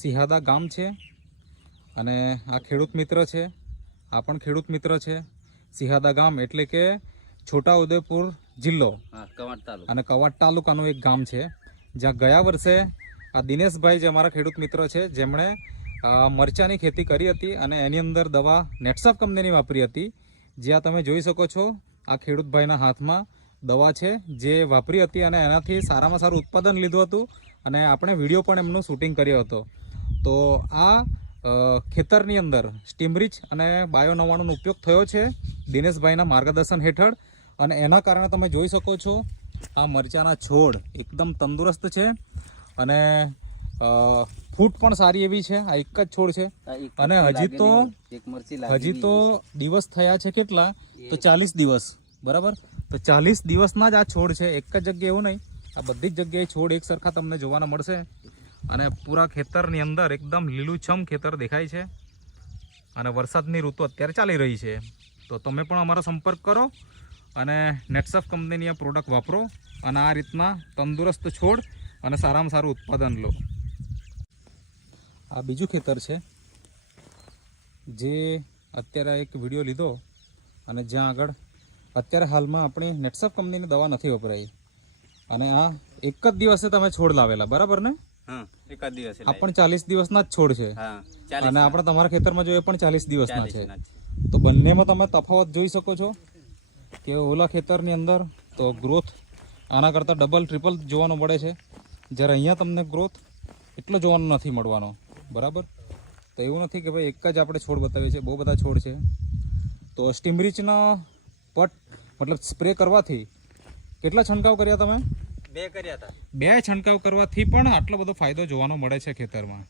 સિહાદા ગામ છે અને આ ખેડૂત મિત્ર છે, આ પણ ખેડૂત મિત્ર છે. સિહાદા ગામ એટલે કે છોટાઉદેપુર જિલ્લો અને કવાંટ તાલુકાનું એક ગામ છે, જ્યાં ગયા વર્ષે આ દિનેશભાઈ જે અમારા ખેડૂત મિત્ર છે, જેમણે મરચાની ખેતી કરી હતી અને એની અંદર દવા નેટસફ કંપનીની વાપરી હતી. જ્યાં તમે જોઈ શકો છો આ ખેડૂતભાઈના હાથમાં દવા છે જે વાપરી હતી અને એનાથી સારામાં સારું ઉત્પાદન લીધું હતું અને આપણે વિડીયો પણ એમનું શૂટિંગ કર્યો હતો. તો આ ખેતરની અંદર સ્ટીમરીચ અને બાયો 99નો ઉપયોગ થયો છે દિનેશભાઈના માર્ગદર્શન હેઠળ અને એના કારણે તમે જોઈ શકો છો આ મરચાના છોડ એકદમ તંદુરસ્ત છે અને ફૂટ પણ સારી એવી છે. આ એક જ છોડ છે અને હજી તો દિવસ થયા છે કેટલા તો 40 દિવસ, બરાબર. તો 40 દિવસના જ આ છોડ છે, એક જ જગ્યાએ એવું નહીં, આ બધી જ જગ્યાએ છોડ એક સરખા તમને જોવાના મળશે અને પૂરા ખેતરની અંદર એકદમ લીલુંછમ ખેતર દેખાય છે અને વરસાદની ઋતુ અત્યારે ચાલી રહી છે. તો તમે પણ અમારો સંપર્ક કરો અને નેટસફ કંપનીની આ પ્રોડક્ટ વાપરો અને આ રીતના તંદુરસ્ત છોડ અને સારામાં સારું ઉત્પાદન લો. આ બીજું ખેતર છે જે અત્યારે એક વિડીયો લીધો અને જ્યાં આગળ અત્યારે હાલમાં આપણી નેટસફ કંપનીની દવા નથી વપરાઈ અને આ એક જ દિવસે તમે છોડ લાવેલા, બરાબર ને? એક જ દિવસે આ પણ 40 દિવસના જ છોડ છે અને આપણે તમારા ખેતરમાં જોઈએ પણ 40 દિવસના છે. તો બંનેમાં તમે તફાવત જોઈ શકો છો કે ઓલા ખેતરની અંદર તો ગ્રોથ આના કરતાં ડબલ ટ્રિપલ જોવાનો મળે છે, જ્યારે અહીંયા તમને ગ્રોથ એટલો જોવાનો નથી મળવાનો, બરાબર. તો એવું નથી કે ભાઈ એક જ આપણે છોડ બતાવીએ છીએ, બહુ બધા છોડ છે. તો સ્ટીમરીચના પટ મતલબ સ્પ્રે કરવાથી કેટલા છંટકાવ કર્યા તમે? 2 કર્યા હતા. 2 છંટકાવ કરવાથી પણ આટલો બધો ફાયદો જોવાનો મળે છે ખેતરમાં.